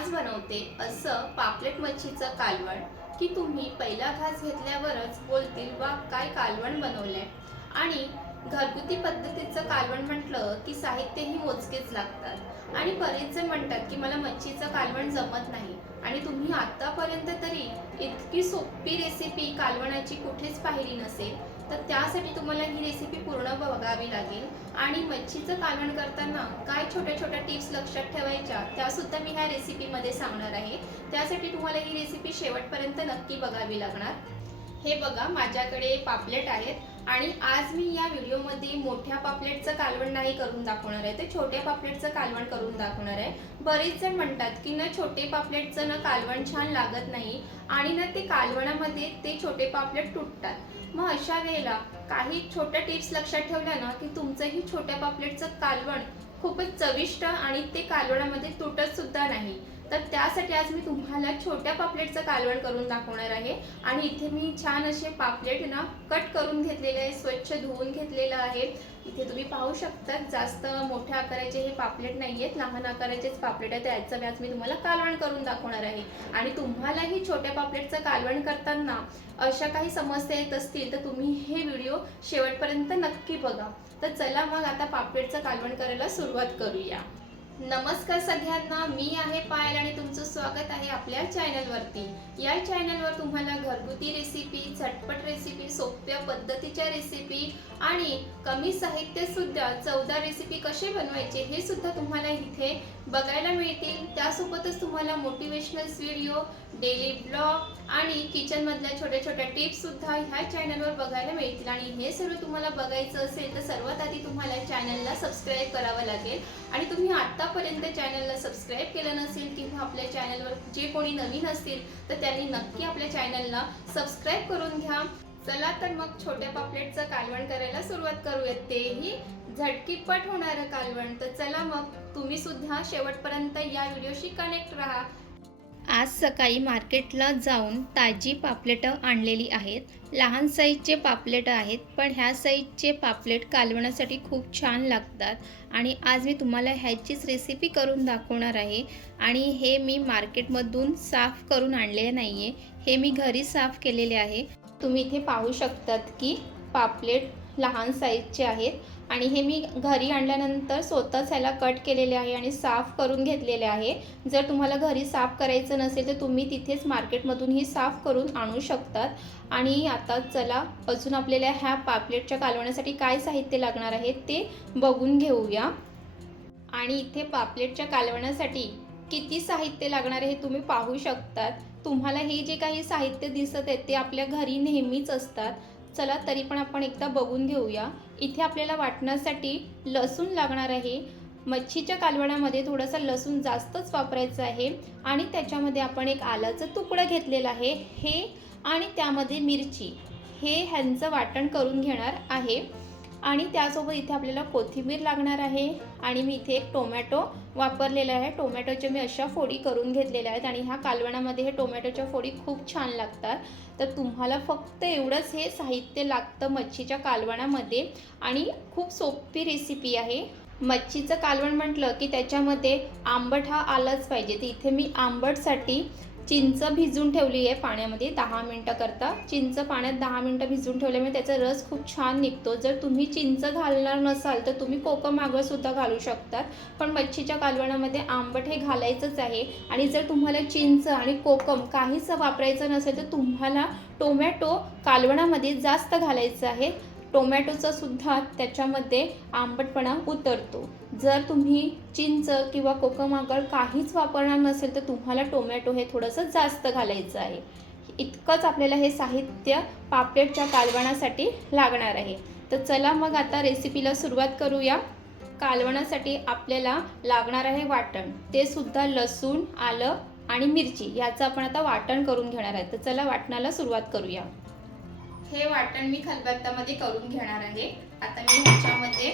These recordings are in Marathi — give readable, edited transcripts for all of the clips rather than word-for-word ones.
आज बनवते असं पापलेट मच्छीचं कालवण की तुम्ही पहिला घास घेतल्यावरच बोलतील वा काय कालवण बनवलंय। आणि घरगुती पद्धतीचं कालवण म्हटलं की साहित्यही मोजकेच लागतात आणि बरेच जण म्हणतात की मला मच्छीचं कालवण जमत नाही आणि तुम्ही आतापर्यंत तरी इतकी सोपी रेसिपी कालवणाची कुठेच पाहिली नसेल, तर त्यासाठी तुम्हाला ही रेसिपी पूर्ण बघावी लागेल। आणि मच्छीचं कालवण करताना काय छोट्या छोट्या टिप्स लक्षात ठेवायच्या त्यासुद्धा मी ह्या रेसिपीमध्ये सांगणार आहे। त्यासाठी तुम्हाला ही रेसिपी शेवटपर्यंत नक्की बघावी लागणार। हे बघा, माझ्याकडे पापलेट आहेत आणि आज मी या व्हिडिओमध्ये मोठ्या पापलेटचं कालवण नाही करून दाखवणार आहे, ते छोट्या पापलेटचं कालवण करून दाखवणार आहे। बरेच जण म्हणतात की ना छोटे पापलेटचं ना कालवण छान लागत नाही आणि ना ते कालवणामध्ये ते छोटे पापलेट तुटतात। मग अशा वेळेला काही छोट्या टिप्स लक्षात ठेवल्या ना की तुमचंही छोट्या पापलेटचं कालवण खूपच चविष्ट आणि ते कालवणामध्ये तुटत सुद्धा नाही। तर त्यासाठी आज मी तुम्हाला छोट्या पापलेटचं कालवण करून दाखवणार आहे। आणि इथे मी छान असे पापलेट ना कट करून घेतलेले आहे, स्वच्छ धुवून घेतलेलं आहे। इथे तुम्ही पाहू शकता जास्त मोठ्या आकाराचे हे पापलेट नाही आहेत, लहान आकाराचेच पापलेट आहेत। त्याचं आज मी तुम्हाला कालवण करून दाखवणार आहे। आणि तुम्हालाही छोट्या पापलेटचं कालवण करताना अशा काही समस्या येत असतील तर तुम्ही हे व्हिडिओ शेवटपर्यंत नक्की बघा। तर चला मग आता पापलेटचं कालवण करायला सुरुवात करूया। नमस्कार सगळ्यांना, मी आहे पायल आणि तुमचं स्वागत आहे आपल्या चॅनलवरती। या चॅनलवर तुम्हाला घरगुती रेसिपी, झटपट रेसिपी, सोप्या पद्धतीच्या रेसिपी आणि कमी साहित्य सुद्धा चवदार रेसिपी कसे बनवायचे हे सुद्धा तुम्हाला इथे बघायला मिळतील। त्यासोबतच तुम्हाला मोटिवेशनल व्हिडिओ, डेली ब्लॉग आणि किचन मधल्या छोट्या छोट्या टिप्स सुद्धा ह्या चॅनलवर बघायला मिळतील। आणि हे सर्व तुम्हाला बघायचं असेल तर सर्वात आधी तुम्हाला चॅनलला सबस्क्राईब करावं लागेल। आणि तुम्ही आतापर्यंत चॅनलला सबस्क्राईब केलं नसेल किंवा आपल्या चॅनलवर जे कोणी नवीन असतील तर त्यांनी नक्की आपल्या चॅनलला सबस्क्राईब करून घ्या। चला तर मग छोट्या पापलेटचं कालवण करायला सुरुवात करूयात, तेही झटकीपट होणारं कालवण। तर चला मग तुम्ही सुद्धा शेवटपर्यंत या व्हिडिओशी कनेक्ट राहा। आज सकाळी मार्केटला जाऊन ताजी पापलेटं आणलेली आहेत। लहान साईजचे पापलेट आहेत, पण ह्या साईजचे पापलेट कालवणासाठी खूप छान लागतात आणि आज मी तुम्हाला ह्याचीच रेसिपी करून दाखवणार आहे। आणि हे मी मार्केटमधून साफ करून आणलेले नाही आहे, हे मी घरी साफ केलेले आहे। तुम्ही इथे पाहू शकतात की पापलेट लहान साईजचे आहेत आणि हे मी घरी आणल्यानंतर स्वतःच ह्याला कट केलेले आहे आणि साफ करून घेतलेले आहे। जर तुम्हाला घरी साफ करायचं नसेल तर तुम्ही तिथेच मार्केटमधूनही साफ करून आणू शकतात। आणि आता चला अजून आपल्याला ह्या पापलेटच्या कालवण्यासाठी काय साहित्य लागणार आहे ते बघून घेऊया। आणि इथे पापलेटच्या कालवण्यासाठी किती साहित्य लागणार आहे हे तुम्ही पाहू शकतात। तुम्हाला हे जे काही साहित्य दिसत आहे ते आपल्या घरी नेहमीच असतात। चला तरी पण आपण एकदा बघून घेऊया। इथे आपल्याला वाटण्यासाठी लसूण लागणार आहे। मच्छीच्या कालवणामध्ये थोडासा लसूण जास्तच वापरायचा आहे। आणि त्याच्यामध्ये आपण एक आल्याचं तुकडं घेतलेलं आहे हे, आणि त्यामध्ये मिरची, हे ह्यांचं वाटण करून घेणार आहे। आणि त्यासोबत इथे आपल्याला कोथिंबीर लागणार आहे। आणि मी इथे एक टोमॅटो वापरलेला आहे, टोमॅटोच्या मी अशा फोडी करून घेतलेल्या आहेत। आणि ह्या कालवणामध्ये हे टोमॅटोच्या फोडी खूप छान लागतात। तर तुम्हाला फक्त एवढंच हे साहित्य लागतं मच्छीच्या कालवणामध्ये आणि खूप सोपी रेसिपी आहे। मच्छीचं कालवण म्हटलं की त्याच्यामध्ये आंबट हा आलाच पाहिजे। तर इथे मी आंबटसाठी चिंच भिजून ठेवली आहे पाण्यामध्ये 10 मिनटं करता। चिंच पाण्यात 10 मिनटं भिजून ठेवल्यामुळे त्याचा रस खूप छान निघतो। जर तुम्ही चिंच घालणार नसाल तर तुम्ही कोकम आगळ सुद्धा घालू शकतात, पण मच्छीच्या कालवणामध्ये आंबट हे घालायचंच आहे। आणि जर तुम्हाला चिंच आणि कोकम काहीच वापरायचं नसेल तर तुम्हाला टोमॅटो कालवणामध्ये जास्त घालायचं आहे। टोमॅटोचा सुद्धा त्याच्यामध्ये आंबटपणा उतरतो। जर तुम्ही चिंच किंवा कोकम आगळ काहीच वापरणार नसेल तर तुम्हाला टोमॅटो हे थोडंसं जास्त घालायचं आहे। इतकंच आपल्याला हे साहित्य पापलेटच्या कालवणासाठी लागणार आहे। तर चला मग आता रेसिपीला सुरुवात करूया। कालवणासाठी आपल्याला लागणार आहे वाटण, ते सुद्धा लसूण, आलं आणि मिरची याचं आपण आता वाटण करून घेणार आहे। तर चला वाटणाला सुरुवात करूया। हे वाटण मी खलबत्त्यामध्ये करून घेणार आहे। आता मी ह्याच्यामध्ये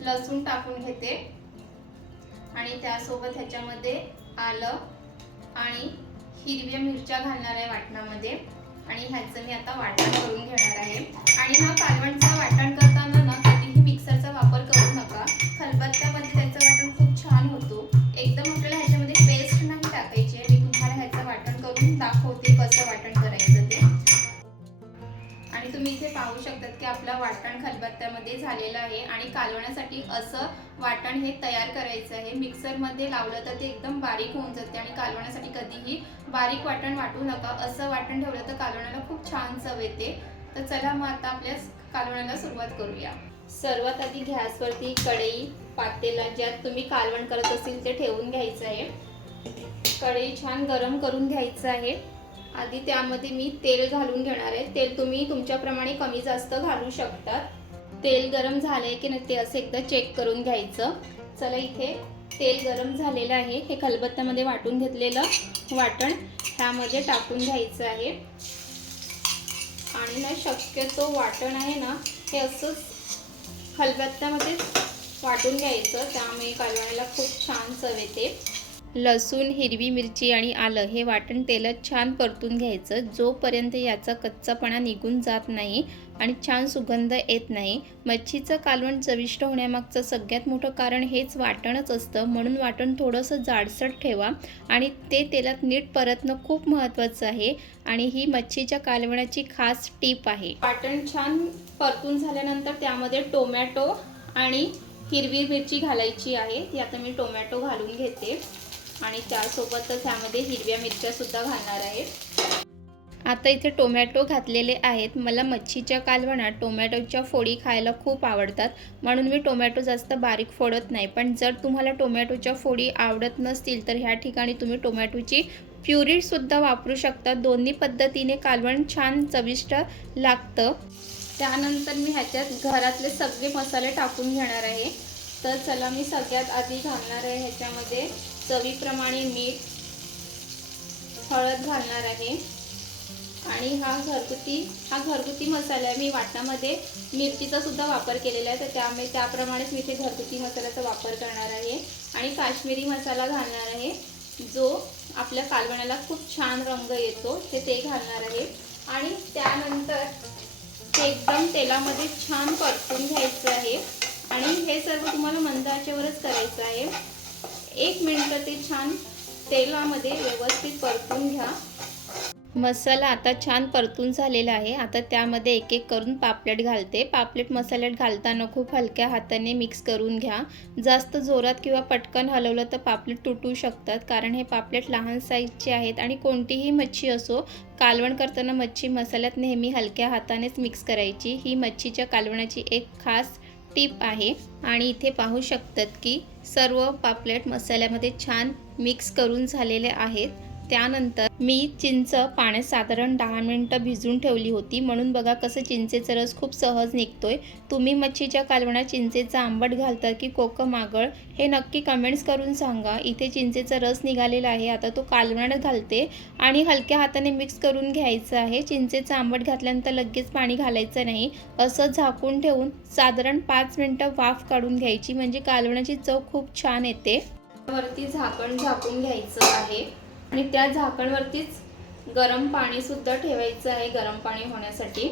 लसूण टाकून घेते आणि त्यासोबत ह्याच्यामध्ये आलं आणि हिरव्या मिरच्या घालणार आहे वाटणामध्ये। आणि ह्याचं मी आता वाटण करून घेणार आहे। आणि हा कालवणचा वाटण करताना ना कधीही मिक्सरचा वापर करू नका, खलबत्त्यामध्ये त्याचं वाटण खूप छान होतो। एकदम की आपलं वाटण खलबत्त्यामध्ये झालेलं आहे आणि कालवण्यासाठी असं वाटण हे तयार करायचं आहे। मिक्सरमध्ये लावलं तर ते एकदम बारीक होऊन जाते आणि कालवण्यासाठी कधीही बारीक वाटण वाटू नका। असं वाटण ठेवलं तर कालवण्याला खूप छान चव येते। तर चला मग आता आपल्या कालवण्याला सुरुवात करूया। सर्वात आधी गॅसवरती कढई पातेला ज्यात तुम्ही कालवण करत असेल ते ठेवून घ्यायचं आहे। कढई छान गरम करून घ्यायचं आहे। आधी त्यामध्ये मी तेल घालून घेणार आहे। तेल तुम्ही तुमच्याप्रमाणे कमी जास्त घालू शकता। तेल गरम झाले की नाही ते असं एकदा चेक करून घ्यायचं। चला इथे तेल गरम झालेलं आहे। हे खलबत्त्यामध्ये वाटून घेतलेलं वाटण ह्यामध्ये टाकून घ्यायचं आहे आणि ना शक्यतो वाटण आहे ना हे असंच खलबत्त्यामध्ये वाटून घ्यायचं, त्यामुळे कालवण्याला खूप छान चव येते। लसूण, हिरवी मिरची आणि आलं हे वाटण तेलात छान परतून घ्यायचं जोपर्यंत याचा कच्चापणा निघून जात नाही आणि छान सुगंध येत नाही। मच्छीचं कालवण चविष्ट होण्यामागचं सगळ्यात मोठं कारण हेच वाटणच असतं, म्हणून वाटण थोडंसं जाडसर ठेवा आणि ते तेलात नीट परतणं खूप महत्त्वाचं आहे आणि ही मच्छीच्या कालवणाची खास टीप आहे। वाटण छान परतून झाल्यानंतर त्यामध्ये टोमॅटो आणि हिरवी मिरची घालायची आहे। ती आता मी टोमॅटो घालून घेते आणि त्यासोबतच ह्यामध्ये हिरव्या मिरच्या सुद्धा घालणार आहे। आता इथे टोमॅटो घातलेले आहेत। मला मच्छीच्या कालवणात टोमॅटोच्या फोडी खायला खूप आवडतात, म्हणून मी टोमॅटो जास्त बारीक फोडत नाही। पण जर तुम्हाला टोमॅटोच्या फोडी आवडत नसतील तर ह्या ठिकाणी तुम्ही टोमॅटोची प्युरी सुद्धा वापरू शकता। दोन्ही पद्धतीने कालवण छान चविष्ट लागतं। त्यानंतर मी ह्याच्यात घरातले सगळे मसाले टाकून घेणार आहे। तर चला मी सगळ्यात आधी घालणार आहे ह्याच्यामध्ये चवीप्रमाणे मीठ, हळद घालणार आहे आणि हा घरगुती मसाला आहे। मी वाटणामध्ये मिरचीचा सुद्धा वापर केलेला आहे, तर त्यामुळे त्याप्रमाणेच मी ते घरगुती मसाल्याचा वापर करणार आहे आणि काश्मीरी मसाला घालणार आहे जो आपल्या कालवणाला खूप छान रंग येतो, ते घालणार आहे आणि त्यानंतर ते एकदम तेलामध्ये छान परतून घ्यायचं आहे आणि हे सर्व तुम्हाला मंद आचेवरच करायचं आहे। 1 मिनिट ते छान तेलामध्ये व्यवस्थित परतून घ्या। मसाला आता छान परतून झालेला आहे। आता त्यामध्ये एक एक करून पापलेट घालते। पापलेट मसाल्यात घालताना खूप हलक्या हाताने मिक्स करून घ्या। जास्त जोरात किंवा पटकन हलवलं तर पापलेट तुटू शकतात, कारण हे पापलेट लहान साईजचे आहेत आणि कोणतीही मच्छी असो कालवण करताना मच्छी मसाल्यात नेहमी हलक्या हातानेच मिक्स करायची। ही मच्छीच्या कालवणाची एक खास टिप आहे आणि इथे पाहू शकतात की सर्व पापलेट मसाल्यामध्ये छान मिक्स करून झालेले आहेत। त्यानंतर मी चिंच पाण्यात साधारण 10 मिनिटं भिजवून ठेवली होती, म्हणून बघा कसं चिंचेचा रस खूप सहज निघतोय। तुम्ही मच्छीच्या कालवणात चिंचेचा आंबट घालता की कोकम आगळ हे नक्की कमेंट्स करून सांगा। इथे चिंचेचा रस निघालेला आहे। आता तो कालवणात घालते आणि हलक्या हाताने मिक्स करून घ्यायचं आहे। चिंचेचा आंबट घातल्यानंतर लगेच पाणी घालायचं नाही, असं झाकून ठेवून साधारण 5 मिनिटं वाफ काढून घ्यायची, म्हणजे कालवणाची चव खूप छान येते। वरती झाकण झाकून घ्यायचं आहे आणि त्या झाकणवरतीच गरम पाणी सुद्धा ठेवायचं आहे, गरम पाणी होण्यासाठी,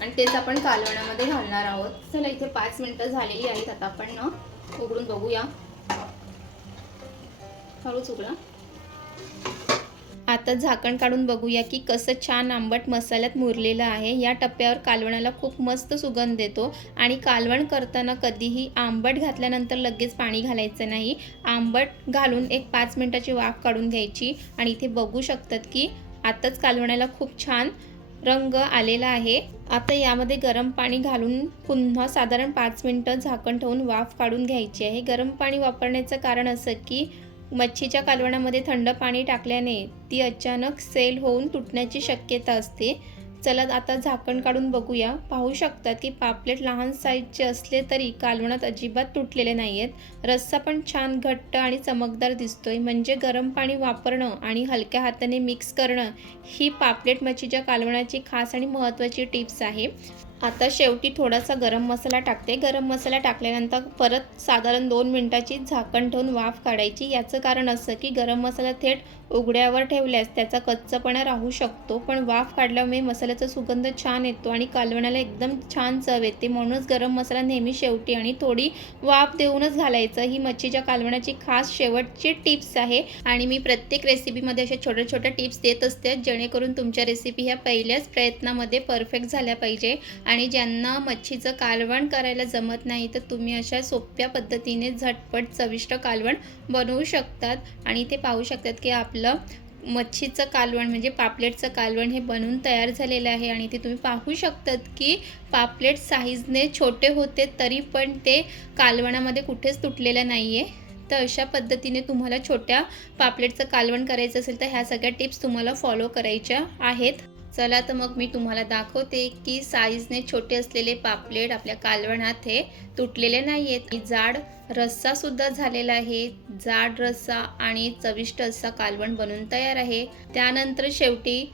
आणि तेच आपण कालवणामध्ये घालणार आहोत। चला इथे 5 मिनिटं झालेली आहेत। आता आपण उघडून बघूया। हळूच उघडा। आता झाकण काढून बघूया की कसं छान आंबट मसाल्यात मुरलेलं आहे। या टप्प्यावर कालवणाला खूप मस्त सुगंध येतो आणि कालवण करताना कधीही आंबट घातल्यानंतर लगेच पाणी घालायचं नाही। आंबट घालून एक 5 मिनिटाची वाफ काढून घ्यायची आणि इथे बघू शकतात की आताच कालवणाला खूप छान रंग आलेला आहे। आता यामध्ये गरम पाणी घालून पुन्हा साधारण 5 मिनिटं झाकण ठेवून वाफ काढून घ्यायची आहे। गरम पाणी वापरण्याचं कारण असं की मच्छीच्या कालवणामध्ये थंड पाणी टाकल्याने ती अचानक सेल होऊन तुटण्याची शक्यता असते। चला आता झाकण काढून बघूया। पाहू शकतात की पापलेट लहान साईजचे असले तरी कालवणात अजिबात तुटलेले नाही आहेत। रस्सा पण छान घट्ट आणि चमकदार दिसतोय, म्हणजे गरम पाणी वापरणं आणि हलक्या हाताने मिक्स करणं ही पापलेट मच्छीच्या कालवणाची खास आणि महत्त्वाची टिप्स आहे। आता शेवटी थोडासा गरम मसाला टाकते। गरम मसाला टाकल्यानंतर परत साधारण 2 मिनिटाची झाकण ठेवून वाफ काढायची। याचं कारण असं की गरम मसाला थेट उघड्यावर ठेवल्यास त्याचा कच्चापणा राहू शकतो, पण वाफ काढल्यामुळे मसाल्याचा सुगंध छान येतो आणि कालवणाला एकदम छान चव येते। म्हणूनच गरम मसाला नेहमी शेवटी आणि थोडी वाफ देऊनच घालायचं। ही मच्छीच्या कालवणाची खास शेवटची टिप्स आहे आणि मी प्रत्येक रेसिपीमध्ये अशा छोट्या छोट्या टिप्स देत असते, जेणेकरून तुमच्या रेसिपी ह्या पहिल्याच प्रयत्नामध्ये परफेक्ट झाल्या पाहिजे आणि ज्यांना मच्छीचं कालवण करायला जमत नाही तर तुम्ही अशा सोप्या पद्धतीने झटपट चविष्ट कालवण बनवू शकतात. आणि ते पाहू शकतात की आपलं मच्छीचं कालवण म्हणजे पापलेटचं कालवण हे बनवून तयार झालेलं आहे. आणि ते तुम्ही पाहू शकतात की पापलेट साईजने छोटे होते तरी पण ते कालवणामध्ये कुठेच तुटलेलं नाही आहे. तर अशा पद्धतीने तुम्हाला छोट्या पापलेटचं कालवण करायचं असेल तर ह्या सगळ्या टिप्स तुम्हाला फॉलो करायच्या आहेत. चला तर मग मी तुम्हाला दाखवते की साईजने छोटे असलेले पापलेट आपल्या कालवणात हे तुटलेले नाही आहेत. जाड रस्सासुद्धा झालेला आहे. जाड रस्सा आणि चविष्ट असा कालवण बनून तयार आहे. त्यानंतर शेवटी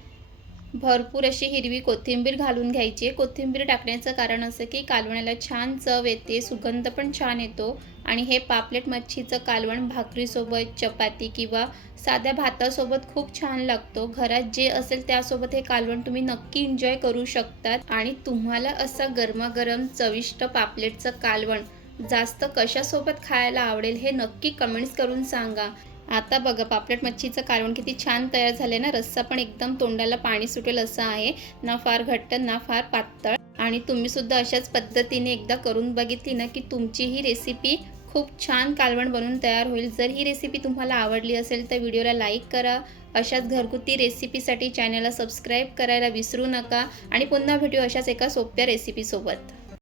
भरपूर अशी हिरवी कोथिंबीर घालून घ्यायची आहे. कोथिंबीर टाकण्याचं कारण असं की कालवणाला छान चव येते, सुगंध पण छान येतो. आणि हे पापलेट मच्छीचं कालवण भाकरीसोबत, चपाती किंवा साध्या भातासोबत खूप छान लागतो. घरात जे असेल त्यासोबत हे कालवण तुम्ही नक्की एन्जॉय करू शकतात. आणि तुम्हाला असं गरमागरम चविष्ट पापलेटचं कालवण जास्त कशासोबत खायला आवडेल हे नक्की कमेंट्स करून सांगा. आता बघा पापलेट मच्छीचं कालवण किती छान तयार झाले ना. रस्सा पण एकदम तोंडाला पाणी सुटेल असा आहे, ना फार घट्ट ना फार पातळ. आणि तुम्ही सुद्धा अशाच पद्धतीने एकदा करून बघितली ना की तुमची ही रेसिपी खूप छान कालवण बनवून तयार होईल. जर ही रेसिपी तुम्हाला आवडली असेल तर व्हिडिओला लाईक करा. अशाच घरगुती रेसिपीसाठी चॅनलला सबस्क्राईब करायला विसरू नका. आणि पुन्हा भेटू अशाच एका सोप्या रेसिपीसोबत.